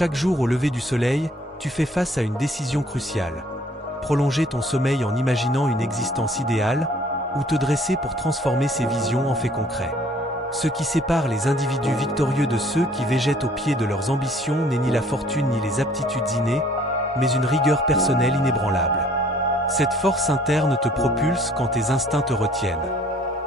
Chaque jour au lever du soleil, tu fais face à une décision cruciale. Prolonger ton sommeil en imaginant une existence idéale, ou te dresser pour transformer ces visions en faits concrets. Ce qui sépare les individus victorieux de ceux qui végètent au pied de leurs ambitions n'est ni la fortune ni les aptitudes innées, mais une rigueur personnelle inébranlable. Cette force interne te propulse quand tes instincts te retiennent.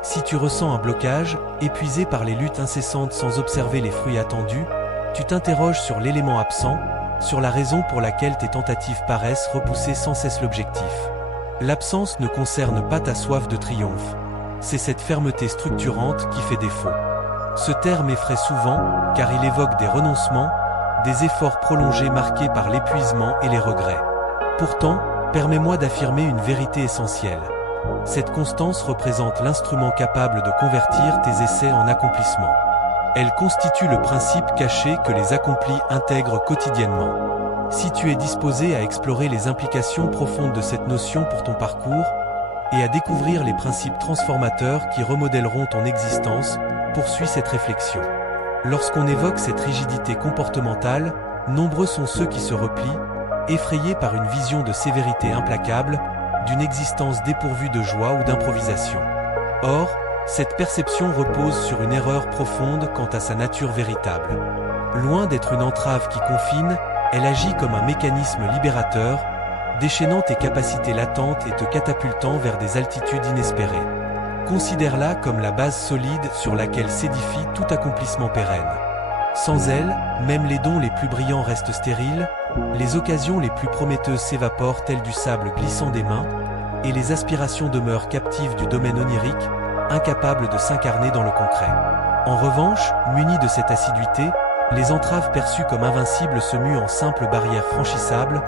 Si tu ressens un blocage, épuisé par les luttes incessantes sans observer les fruits attendus, tu t'interroges sur l'élément absent, sur la raison pour laquelle tes tentatives paraissent repousser sans cesse l'objectif. L'absence ne concerne pas ta soif de triomphe. C'est cette fermeté structurante qui fait défaut. Ce terme effraie souvent, car il évoque des renoncements, des efforts prolongés marqués par l'épuisement et les regrets. Pourtant, permets-moi d'affirmer une vérité essentielle. Cette constance représente l'instrument capable de convertir tes essais en accomplissements. Elle constitue le principe caché que les accomplis intègrent quotidiennement. Si tu es disposé à explorer les implications profondes de cette notion pour ton parcours, et à découvrir les principes transformateurs qui remodèleront ton existence, poursuis cette réflexion. Lorsqu'on évoque cette rigidité comportementale, nombreux sont ceux qui se replient, effrayés par une vision de sévérité implacable, d'une existence dépourvue de joie ou d'improvisation. Or, cette perception repose sur une erreur profonde quant à sa nature véritable. Loin d'être une entrave qui confine, elle agit comme un mécanisme libérateur, déchaînant tes capacités latentes et te catapultant vers des altitudes inespérées. Considère-la comme la base solide sur laquelle s'édifie tout accomplissement pérenne. Sans elle, même les dons les plus brillants restent stériles, les occasions les plus prometteuses s'évaporent telles du sable glissant des mains, et les aspirations demeurent captives du domaine onirique, incapables de s'incarner dans le concret. En revanche, munis de cette assiduité, les entraves perçues comme invincibles se muent en simples barrières franchissables,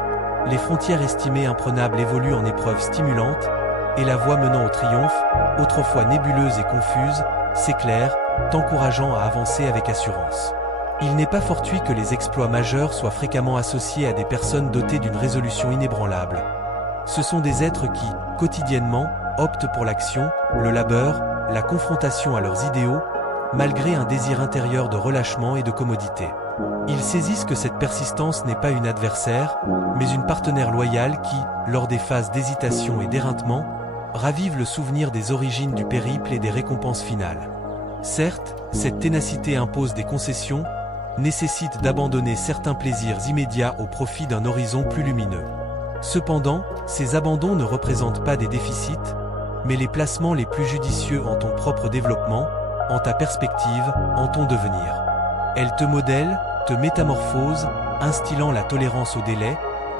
les frontières estimées imprenables évoluent en épreuves stimulantes, et la voie menant au triomphe, autrefois nébuleuse et confuse, s'éclaire, t'encourageant à avancer avec assurance. Il n'est pas fortuit que les exploits majeurs soient fréquemment associés à des personnes dotées d'une résolution inébranlable. Ce sont des êtres qui, quotidiennement, optent pour l'action, le labeur, la confrontation à leurs idéaux, malgré un désir intérieur de relâchement et de commodité. Ils saisissent que cette persistance n'est pas une adversaire, mais une partenaire loyale qui, lors des phases d'hésitation et d'éreintement, ravive le souvenir des origines du périple et des récompenses finales. Certes, cette ténacité impose des concessions, nécessite d'abandonner certains plaisirs immédiats au profit d'un horizon plus lumineux. Cependant, ces abandons ne représentent pas des déficits, mais les placements les plus judicieux en ton propre développement, en ta perspective, en ton devenir. Elle te modèle, te métamorphose, instillant la tolérance au délai,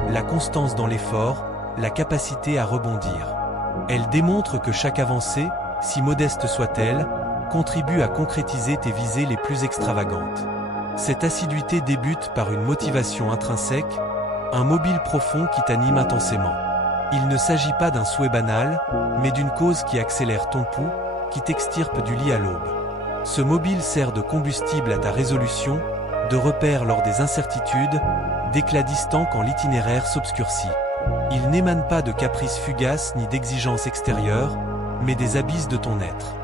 la constance dans l'effort, la capacité à rebondir. Elle démontre que chaque avancée, si modeste soit-elle, contribue à concrétiser tes visées les plus extravagantes. Cette assiduité débute par une motivation intrinsèque, un mobile profond qui t'anime intensément. Il ne s'agit pas d'un souhait banal, mais d'une cause qui accélère ton pouls, qui t'extirpe du lit à l'aube. Ce mobile sert de combustible à ta résolution, de repère lors des incertitudes, d'éclat distant quand l'itinéraire s'obscurcit. Il n'émane pas de caprices fugaces ni d'exigences extérieures, mais des abysses de ton être.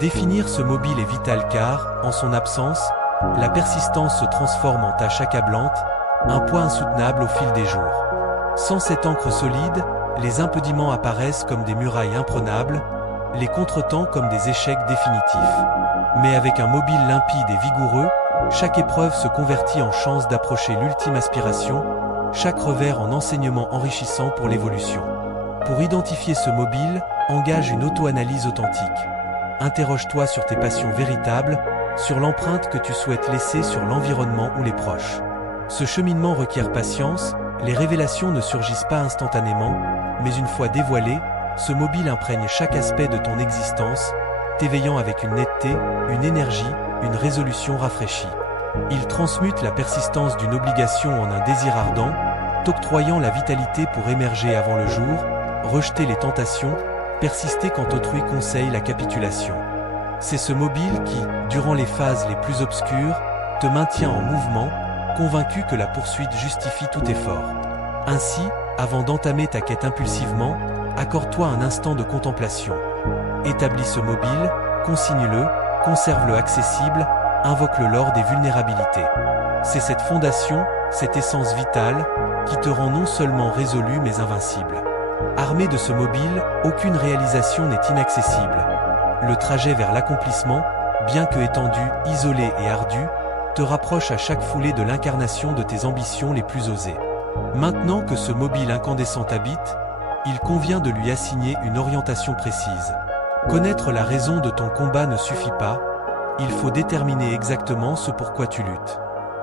Définir ce mobile est vital car, en son absence, la persistance se transforme en tâche accablante, un poids insoutenable au fil des jours. Sans cette encre solide, les impédiments apparaissent comme des murailles imprenables, les contretemps comme des échecs définitifs. Mais avec un mobile limpide et vigoureux, chaque épreuve se convertit en chance d'approcher l'ultime aspiration, chaque revers en enseignement enrichissant pour l'évolution. Pour identifier ce mobile, engage une auto-analyse authentique. Interroge-toi sur tes passions véritables, sur l'empreinte que tu souhaites laisser sur l'environnement ou les proches. Ce cheminement requiert patience, les révélations ne surgissent pas instantanément, mais une fois dévoilées, ce mobile imprègne chaque aspect de ton existence, t'éveillant avec une netteté, une énergie, une résolution rafraîchie. Il transmute la persistance d'une obligation en un désir ardent, t'octroyant la vitalité pour émerger avant le jour, rejeter les tentations, persister quand autrui conseille la capitulation. C'est ce mobile qui, durant les phases les plus obscures, te maintient en mouvement, convaincu que la poursuite justifie tout effort. Ainsi, avant d'entamer ta quête impulsivement, accorde-toi un instant de contemplation. Établis ce mobile, consigne-le, conserve-le accessible, invoque-le lors des vulnérabilités. C'est cette fondation, cette essence vitale, qui te rend non seulement résolu mais invincible. Armé de ce mobile, aucune réalisation n'est inaccessible. Le trajet vers l'accomplissement, bien que étendu, isolé et ardu, te rapproche à chaque foulée de l'incarnation de tes ambitions les plus osées. Maintenant que ce mobile incandescent t'habite, il convient de lui assigner une orientation précise. Connaître la raison de ton combat ne suffit pas, il faut déterminer exactement ce pourquoi tu luttes.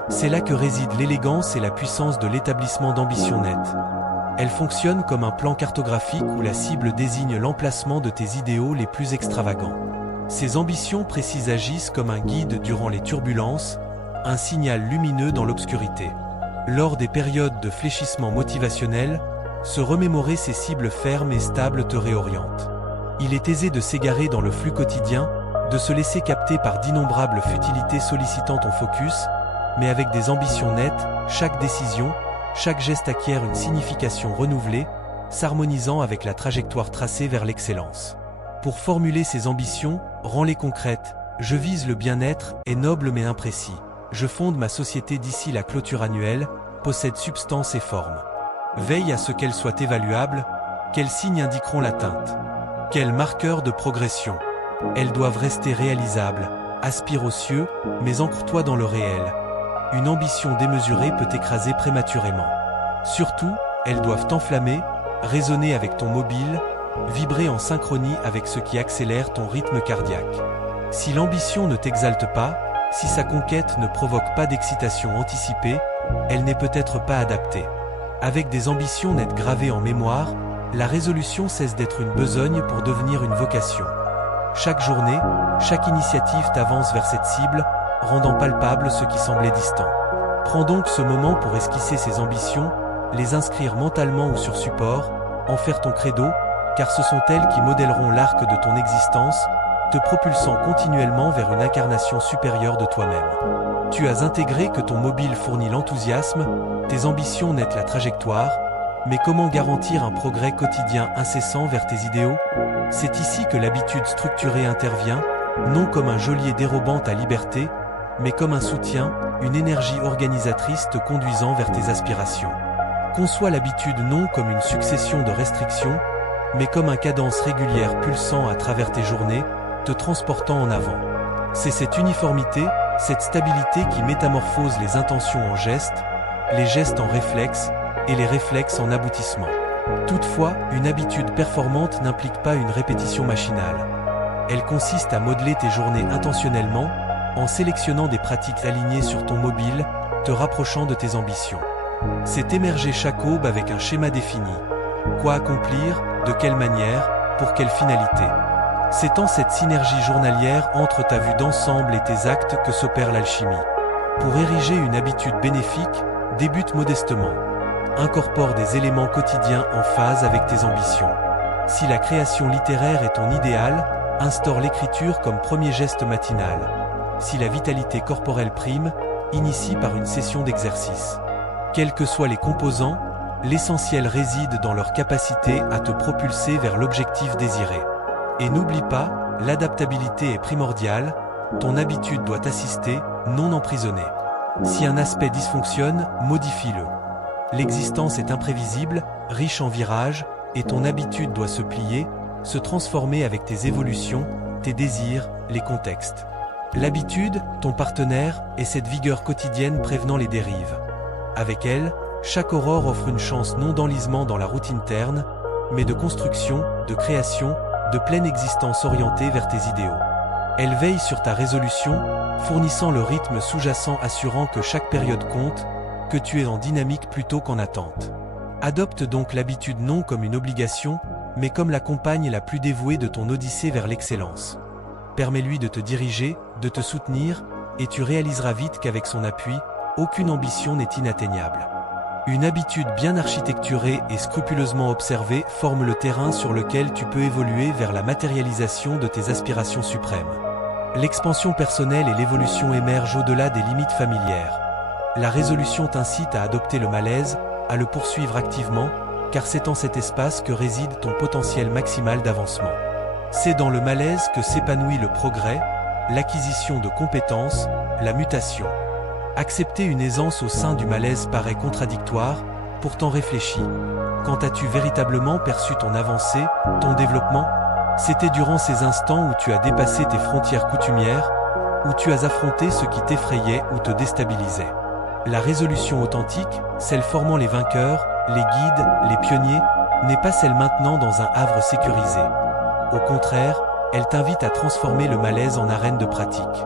C'est là que réside l'élégance et la puissance de l'établissement d'ambition nette. Elle fonctionne comme un plan cartographique où la cible désigne l'emplacement de tes idéaux les plus extravagants. Ces ambitions précises agissent comme un guide durant les turbulences, un signal lumineux dans l'obscurité. Lors des périodes de fléchissement motivationnel, se remémorer ces cibles fermes et stables te réoriente. Il est aisé de s'égarer dans le flux quotidien, de se laisser capter par d'innombrables futilités sollicitant ton focus, mais avec des ambitions nettes, chaque décision, chaque geste acquiert une signification renouvelée, s'harmonisant avec la trajectoire tracée vers l'excellence. Pour formuler ces ambitions, rends-les concrètes. Je vise le bien-être, est noble mais imprécis. Je fonde ma société d'ici la clôture annuelle, possède substance et forme. Veille à ce qu'elle soit évaluable, quels signes indiqueront l'atteinte. Quels marqueurs de progression. Elles doivent rester réalisables, aspire aux cieux, mais ancre-toi dans le réel. Une ambition démesurée peut t'écraser prématurément. Surtout, elles doivent t'enflammer, résonner avec ton mobile, vibrer en synchronie avec ce qui accélère ton rythme cardiaque. Si l'ambition ne t'exalte pas, si sa conquête ne provoque pas d'excitation anticipée, elle n'est peut-être pas adaptée. Avec des ambitions nettes gravées en mémoire, la résolution cesse d'être une besogne pour devenir une vocation. Chaque journée, chaque initiative t'avance vers cette cible, rendant palpable ce qui semblait distant. Prends donc ce moment pour esquisser ces ambitions, les inscrire mentalement ou sur support, en faire ton credo, car ce sont elles qui modèleront l'arc de ton existence, te propulsant continuellement vers une incarnation supérieure de toi-même. Tu as intégré que ton mobile fournit l'enthousiasme, tes ambitions nettent la trajectoire, mais comment garantir un progrès quotidien incessant vers tes idéaux? C'est ici que l'habitude structurée intervient, non comme un geôlier dérobant ta liberté, mais comme un soutien, une énergie organisatrice te conduisant vers tes aspirations. Conçois l'habitude non comme une succession de restrictions, mais comme un cadence régulière pulsant à travers tes journées, te transportant en avant. C'est cette uniformité, cette stabilité qui métamorphose les intentions en gestes, les gestes en réflexes, et les réflexes en aboutissement. Toutefois, une habitude performante n'implique pas une répétition machinale. Elle consiste à modeler tes journées intentionnellement, en sélectionnant des pratiques alignées sur ton mobile, te rapprochant de tes ambitions. C'est émerger chaque aube avec un schéma défini. Quoi accomplir, de quelle manière, pour quelle finalité. C'est en cette synergie journalière entre ta vue d'ensemble et tes actes que s'opère l'alchimie. Pour ériger une habitude bénéfique, débute modestement. Incorpore des éléments quotidiens en phase avec tes ambitions. Si la création littéraire est ton idéal, instaure l'écriture comme premier geste matinal. Si la vitalité corporelle prime, initie par une session d'exercice. Quels que soient les composants, l'essentiel réside dans leur capacité à te propulser vers l'objectif désiré. Et n'oublie pas, l'adaptabilité est primordiale, ton habitude doit t'assister, non emprisonner. Si un aspect dysfonctionne, modifie-le. L'existence est imprévisible, riche en virages, et ton habitude doit se plier, se transformer avec tes évolutions, tes désirs, les contextes. L'habitude, ton partenaire, est cette vigueur quotidienne prévenant les dérives. Avec elle, chaque aurore offre une chance non d'enlisement dans la routine terne, mais de construction, de création, de pleine existence orientée vers tes idéaux. Elle veille sur ta résolution, fournissant le rythme sous-jacent assurant que chaque période compte, que tu es en dynamique plutôt qu'en attente. Adopte donc l'habitude non comme une obligation, mais comme la compagne la plus dévouée de ton odyssée vers l'excellence. Permets-lui de te diriger, de te soutenir, et tu réaliseras vite qu'avec son appui, aucune ambition n'est inatteignable. Une habitude bien architecturée et scrupuleusement observée forme le terrain sur lequel tu peux évoluer vers la matérialisation de tes aspirations suprêmes. L'expansion personnelle et l'évolution émergent au-delà des limites familières. La résolution t'incite à adopter le malaise, à le poursuivre activement, car c'est en cet espace que réside ton potentiel maximal d'avancement. C'est dans le malaise que s'épanouit le progrès, l'acquisition de compétences, la mutation. Accepter une aisance au sein du malaise paraît contradictoire, pourtant réfléchi. Quand as-tu véritablement perçu ton avancée, ton développement? C'était durant ces instants où tu as dépassé tes frontières coutumières, où tu as affronté ce qui t'effrayait ou te déstabilisait. La résolution authentique, celle formant les vainqueurs, les guides, les pionniers, n'est pas celle maintenant dans un havre sécurisé. Au contraire, elle t'invite à transformer le malaise en arène de pratique.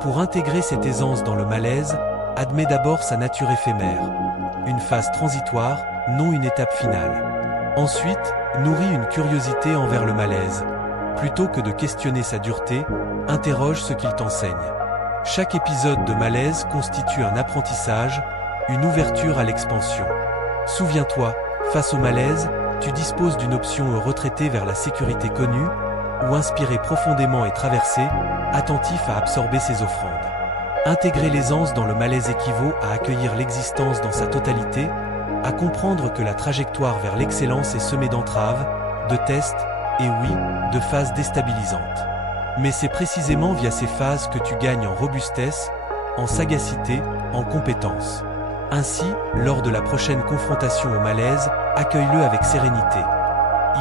Pour intégrer cette aisance dans le malaise, admets d'abord sa nature éphémère. Une phase transitoire, non une étape finale. Ensuite, nourris une curiosité envers le malaise. Plutôt que de questionner sa dureté, interroge ce qu'il t'enseigne. Chaque épisode de malaise constitue un apprentissage, une ouverture à l'expansion. Souviens-toi, face au malaise, tu disposes d'une option retraitée vers la sécurité connue, ou inspiré profondément et traversé, attentif à absorber ses offrandes. Intégrer l'aisance dans le malaise équivaut à accueillir l'existence dans sa totalité, à comprendre que la trajectoire vers l'excellence est semée d'entraves, de tests, et oui, de phases déstabilisantes. Mais c'est précisément via ces phases que tu gagnes en robustesse, en sagacité, en compétence. Ainsi, lors de la prochaine confrontation au malaise, accueille-le avec sérénité.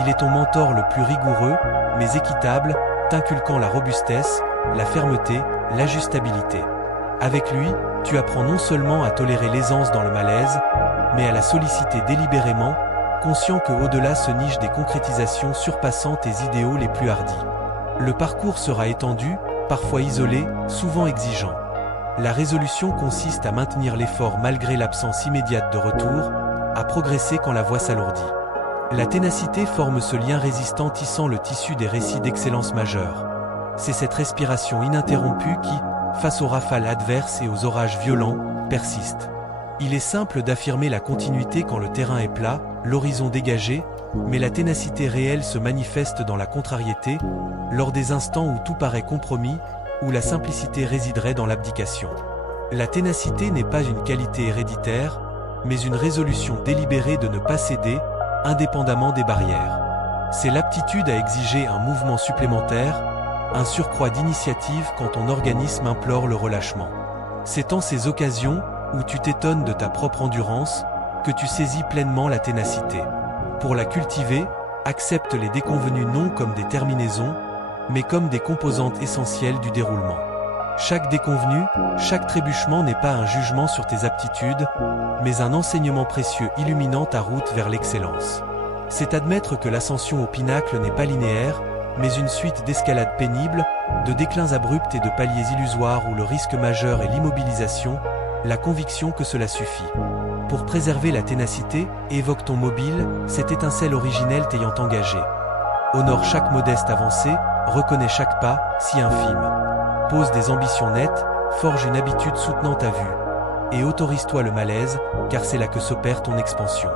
Il est ton mentor le plus rigoureux, mais équitable, t'inculquant la robustesse, la fermeté, l'ajustabilité. Avec lui, tu apprends non seulement à tolérer l'aisance dans le malaise, mais à la solliciter délibérément, conscient qu'au-delà se nichent des concrétisations surpassant tes idéaux les plus hardis. Le parcours sera étendu, parfois isolé, souvent exigeant. La résolution consiste à maintenir l'effort malgré l'absence immédiate de retour, à progresser quand la voie s'alourdit. La ténacité forme ce lien résistant tissant le tissu des récits d'excellence majeure. C'est cette respiration ininterrompue qui, face aux rafales adverses et aux orages violents, persiste. Il est simple d'affirmer la continuité quand le terrain est plat, l'horizon dégagé, mais la ténacité réelle se manifeste dans la contrariété, lors des instants où tout paraît compromis, où la simplicité résiderait dans l'abdication. La ténacité n'est pas une qualité héréditaire, mais une résolution délibérée de ne pas céder, indépendamment des barrières. C'est l'aptitude à exiger un mouvement supplémentaire, un surcroît d'initiative quand ton organisme implore le relâchement. C'est en ces occasions, où tu t'étonnes de ta propre endurance, que tu saisis pleinement la ténacité. Pour la cultiver, accepte les déconvenues non comme des terminaisons, mais comme des composantes essentielles du déroulement. Chaque déconvenu, chaque trébuchement n'est pas un jugement sur tes aptitudes, mais un enseignement précieux illuminant ta route vers l'excellence. C'est admettre que l'ascension au pinacle n'est pas linéaire, mais une suite d'escalades pénibles, de déclins abrupts et de paliers illusoires où le risque majeur est l'immobilisation, la conviction que cela suffit. Pour préserver la ténacité, évoque ton mobile, cette étincelle originelle t'ayant engagé. Honore chaque modeste avancée, reconnais chaque pas, si infime. Pose des ambitions nettes, forge une habitude soutenant ta vue. Et autorise-toi le malaise, car c'est là que s'opère ton expansion.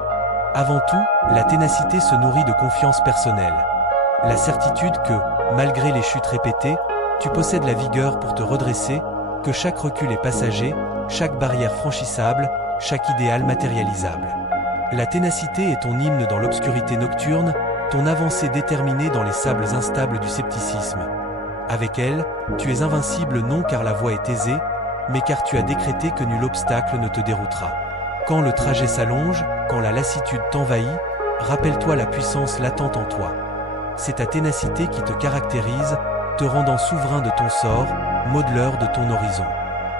Avant tout, la ténacité se nourrit de confiance personnelle. La certitude que, malgré les chutes répétées, tu possèdes la vigueur pour te redresser, que chaque recul est passager, chaque barrière franchissable, chaque idéal matérialisable. La ténacité est ton hymne dans l'obscurité nocturne, ton avancée déterminée dans les sables instables du scepticisme. Avec elle, tu es invincible non car la voie est aisée, mais car tu as décrété que nul obstacle ne te déroutera. Quand le trajet s'allonge, quand la lassitude t'envahit, rappelle-toi la puissance latente en toi. C'est ta ténacité qui te caractérise, te rendant souverain de ton sort, modeleur de ton horizon.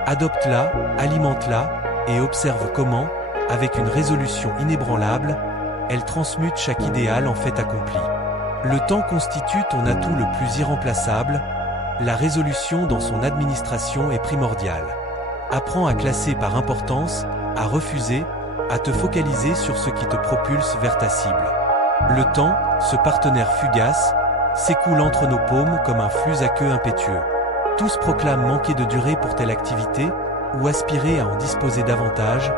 Adopte-la, alimente-la, et observe comment, avec une résolution inébranlable, elle transmute chaque idéal en fait accompli. Le temps constitue ton atout le plus irremplaçable, la résolution dans son administration est primordiale. Apprends à classer par importance, à refuser, à te focaliser sur ce qui te propulse vers ta cible. Le temps, ce partenaire fugace, s'écoule entre nos paumes comme un flux à queue impétueux. Tous proclament manquer de durée pour telle activité, ou aspirer à en disposer davantage,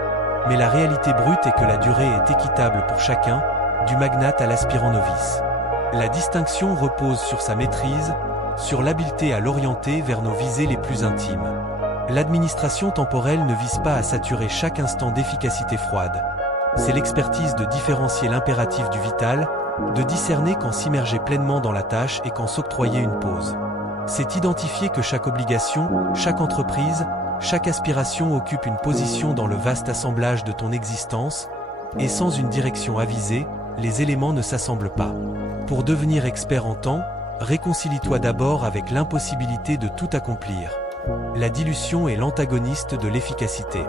mais la réalité brute est que la durée est équitable pour chacun, du magnate à l'aspirant novice. La distinction repose sur sa maîtrise, sur l'habileté à l'orienter vers nos visées les plus intimes. L'administration temporelle ne vise pas à saturer chaque instant d'efficacité froide. C'est l'expertise de différencier l'impératif du vital, de discerner quand s'immerger pleinement dans la tâche et quand s'octroyer une pause. C'est identifier que chaque obligation, chaque entreprise, Chaque aspiration occupe une position dans le vaste assemblage de ton existence, et sans une direction avisée, les éléments ne s'assemblent pas. Pour devenir expert en temps, réconcilie-toi d'abord avec l'impossibilité de tout accomplir. La dilution est l'antagoniste de l'efficacité.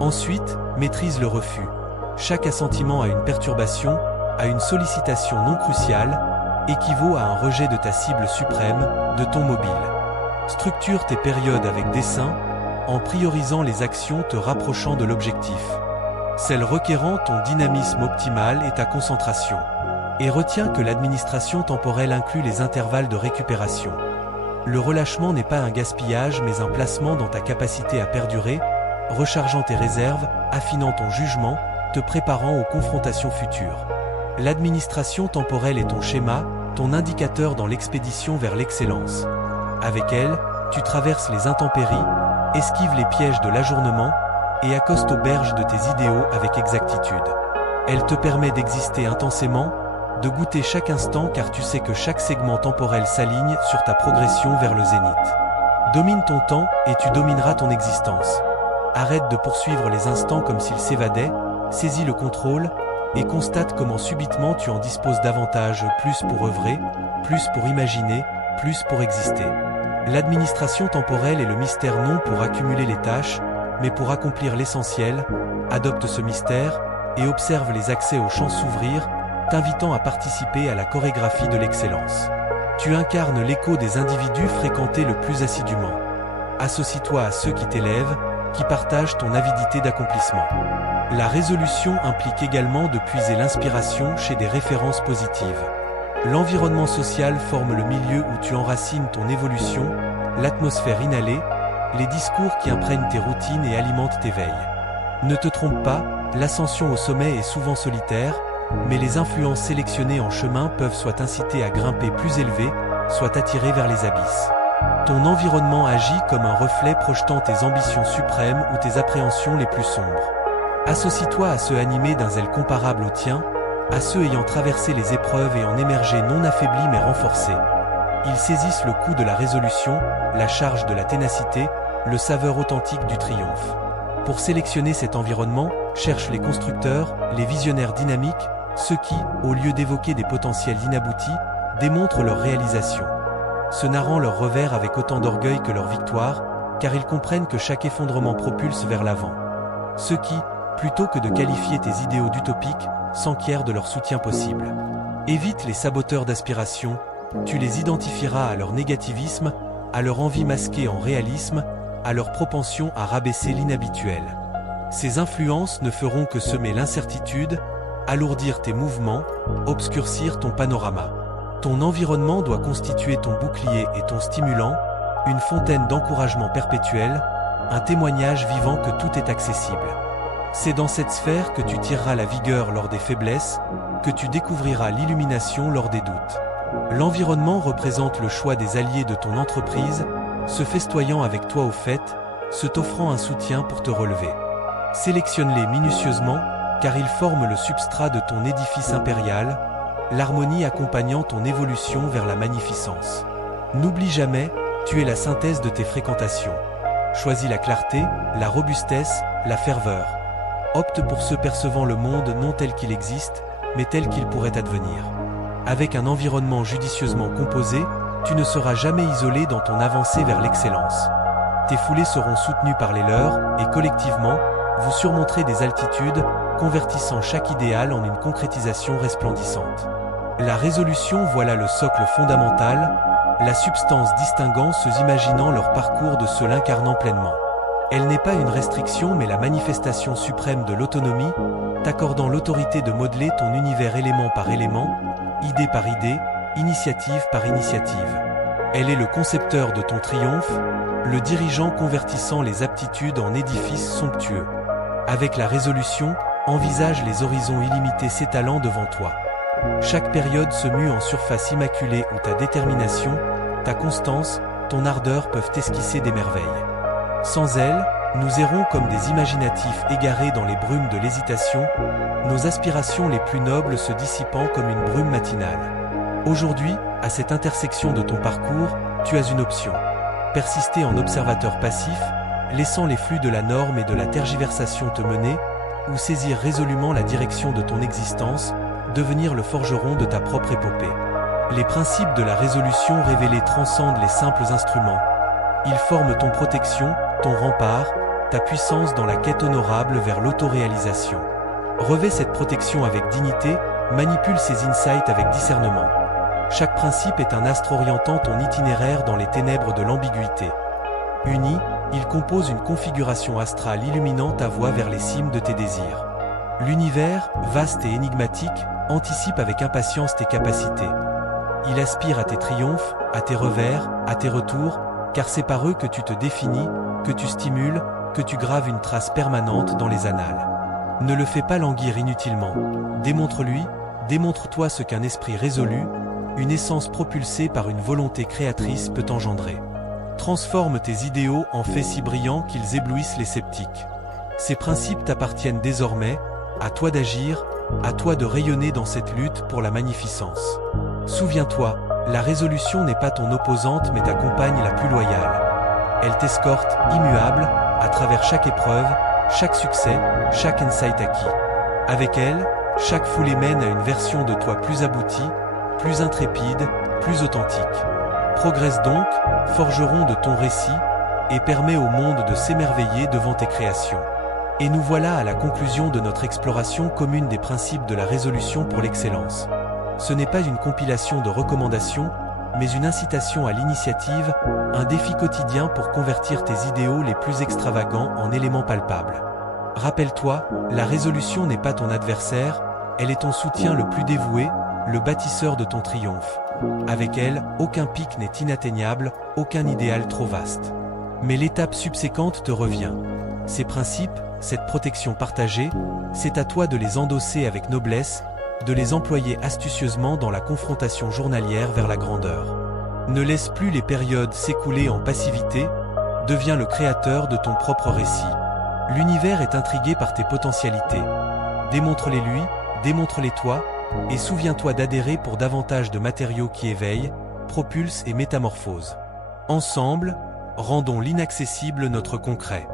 Ensuite, maîtrise le refus. Chaque assentiment à une perturbation, à une sollicitation non cruciale, équivaut à un rejet de ta cible suprême, de ton mobile. Structure tes périodes avec dessein, en priorisant les actions te rapprochant de l'objectif. Celles requérant ton dynamisme optimal et ta concentration. Et retiens que l'administration temporelle inclut les intervalles de récupération. Le relâchement n'est pas un gaspillage mais un placement dans ta capacité à perdurer, rechargeant tes réserves, affinant ton jugement, te préparant aux confrontations futures. L'administration temporelle est ton schéma, ton indicateur dans l'expédition vers l'excellence. Avec elle, tu traverses les intempéries, esquives les pièges de l'ajournement et accostes aux berges de tes idéaux avec exactitude. Elle te permet d'exister intensément, de goûter chaque instant car tu sais que chaque segment temporel s'aligne sur ta progression vers le zénith. Domine ton temps et tu domineras ton existence. Arrête de poursuivre les instants comme s'ils s'évadaient, saisis le contrôle et constate comment subitement tu en disposes davantage, plus pour œuvrer, plus pour imaginer, plus pour exister. L'administration temporelle est le mystère non pour accumuler les tâches, mais pour accomplir l'essentiel. Adopte ce mystère et observe les accès aux champs s'ouvrir, t'invitant à participer à la chorégraphie de l'excellence. Tu incarnes l'écho des individus fréquentés le plus assidûment. Associe-toi à ceux qui t'élèvent, qui partagent ton avidité d'accomplissement. La résolution implique également de puiser l'inspiration chez des références positives. L'environnement social forme le milieu où tu enracines ton évolution, l'atmosphère inhalée, les discours qui imprègnent tes routines et alimentent tes veilles. Ne te trompe pas, l'ascension au sommet est souvent solitaire, mais les influences sélectionnées en chemin peuvent soit t'inciter à grimper plus élevé, soit t'attirer vers les abysses. Ton environnement agit comme un reflet projetant tes ambitions suprêmes ou tes appréhensions les plus sombres. Associe-toi à ceux animés d'un zèle comparable au tien, à ceux ayant traversé les épreuves et en émergé non affaiblis mais renforcés. Ils saisissent le coup de la résolution, la charge de la ténacité, le saveur authentique du triomphe. Pour sélectionner cet environnement, cherche les constructeurs, les visionnaires dynamiques, ceux qui, au lieu d'évoquer des potentiels inaboutis, démontrent leur réalisation. Se narrant leur revers avec autant d'orgueil que leur victoire, car ils comprennent que chaque effondrement propulse vers l'avant. Ceux qui, plutôt que de qualifier tes idéaux d'utopiques, s'enquièrent de leur soutien possible. Évite les saboteurs d'aspiration, tu les identifieras à leur négativisme, à leur envie masquée en réalisme, à leur propension à rabaisser l'inhabituel. Ces influences ne feront que semer l'incertitude, alourdir tes mouvements, obscurcir ton panorama. Ton environnement doit constituer ton bouclier et ton stimulant, une fontaine d'encouragement perpétuel, un témoignage vivant que tout est accessible. C'est dans cette sphère que tu tireras la vigueur lors des faiblesses, que tu découvriras l'illumination lors des doutes. L'environnement représente le choix des alliés de ton entreprise, se festoyant avec toi au fait, se t'offrant un soutien pour te relever. Sélectionne-les minutieusement, car ils forment le substrat de ton édifice impérial, l'harmonie accompagnant ton évolution vers la magnificence. N'oublie jamais, tu es la synthèse de tes fréquentations. Choisis la clarté, la robustesse, la ferveur. Opte pour ceux percevant le monde non tel qu'il existe, mais tel qu'il pourrait advenir. Avec un environnement judicieusement composé, tu ne seras jamais isolé dans ton avancée vers l'excellence. Tes foulées seront soutenues par les leurs, et collectivement, vous surmonterez des altitudes, convertissant chaque idéal en une concrétisation resplendissante. La résolution, voilà le socle fondamental, la substance distinguant ceux imaginant leur parcours de ceux l'incarnant pleinement. Elle n'est pas une restriction mais la manifestation suprême de l'autonomie, t'accordant l'autorité de modeler ton univers élément par élément, idée par idée, initiative par initiative. Elle est le concepteur de ton triomphe, le dirigeant convertissant les aptitudes en édifices somptueux. Avec la résolution, envisage les horizons illimités s'étalant devant toi. Chaque période se mue en surface immaculée où ta détermination, ta constance, ton ardeur peuvent esquisser des merveilles. Sans elle, nous errons comme des imaginatifs égarés dans les brumes de l'hésitation, nos aspirations les plus nobles se dissipant comme une brume matinale. Aujourd'hui, à cette intersection de ton parcours, tu as une option. Persister en observateur passif, laissant les flux de la norme et de la tergiversation te mener, ou saisir résolument la direction de ton existence, devenir le forgeron de ta propre épopée. Les principes de la résolution révélés transcendent les simples instruments. Ils forment ton protection, ton rempart, ta puissance dans la quête honorable vers l'autoréalisation. Revêt cette protection avec dignité, manipule ces insights avec discernement. Chaque principe est un astre orientant ton itinéraire dans les ténèbres de l'ambiguïté. Unis, ils composent une configuration astrale illuminant ta voie vers les cimes de tes désirs. L'univers, vaste et énigmatique, anticipe avec impatience tes capacités. Il aspire à tes triomphes, à tes revers, à tes retours, car c'est par eux que tu te définis, que tu stimules, que tu graves une trace permanente dans les annales. Ne le fais pas languir inutilement. Démontre-lui, démontre-toi ce qu'un esprit résolu, une essence propulsée par une volonté créatrice peut engendrer. Transforme tes idéaux en faits si brillants qu'ils éblouissent les sceptiques. Ces principes t'appartiennent désormais, à toi d'agir, à toi de rayonner dans cette lutte pour la magnificence. Souviens-toi, la résolution n'est pas ton opposante mais ta compagne la plus loyale. Elle t'escorte, immuable, à travers chaque épreuve, chaque succès, chaque insight acquis. Avec elle, chaque foulée mène à une version de toi plus aboutie, plus intrépide, plus authentique. Progresse donc, forgeron de ton récit, et permets au monde de s'émerveiller devant tes créations. Et nous voilà à la conclusion de notre exploration commune des principes de la résolution pour l'excellence. Ce n'est pas une compilation de recommandations, mais une incitation à l'initiative, un défi quotidien pour convertir tes idéaux les plus extravagants en éléments palpables. Rappelle-toi, la résolution n'est pas ton adversaire, elle est ton soutien le plus dévoué, le bâtisseur de ton triomphe. Avec elle, aucun pic n'est inatteignable, aucun idéal trop vaste. Mais l'étape subséquente te revient. Ces principes, cette protection partagée, c'est à toi de les endosser avec noblesse, de les employer astucieusement dans la confrontation journalière vers la grandeur. Ne laisse plus les périodes s'écouler en passivité, deviens le créateur de ton propre récit. L'univers est intrigué par tes potentialités. Démontre-les lui, démontre-les toi, et souviens-toi d'adhérer pour davantage de matériaux qui éveillent, propulsent et métamorphosent. Ensemble, rendons l'inaccessible notre concret.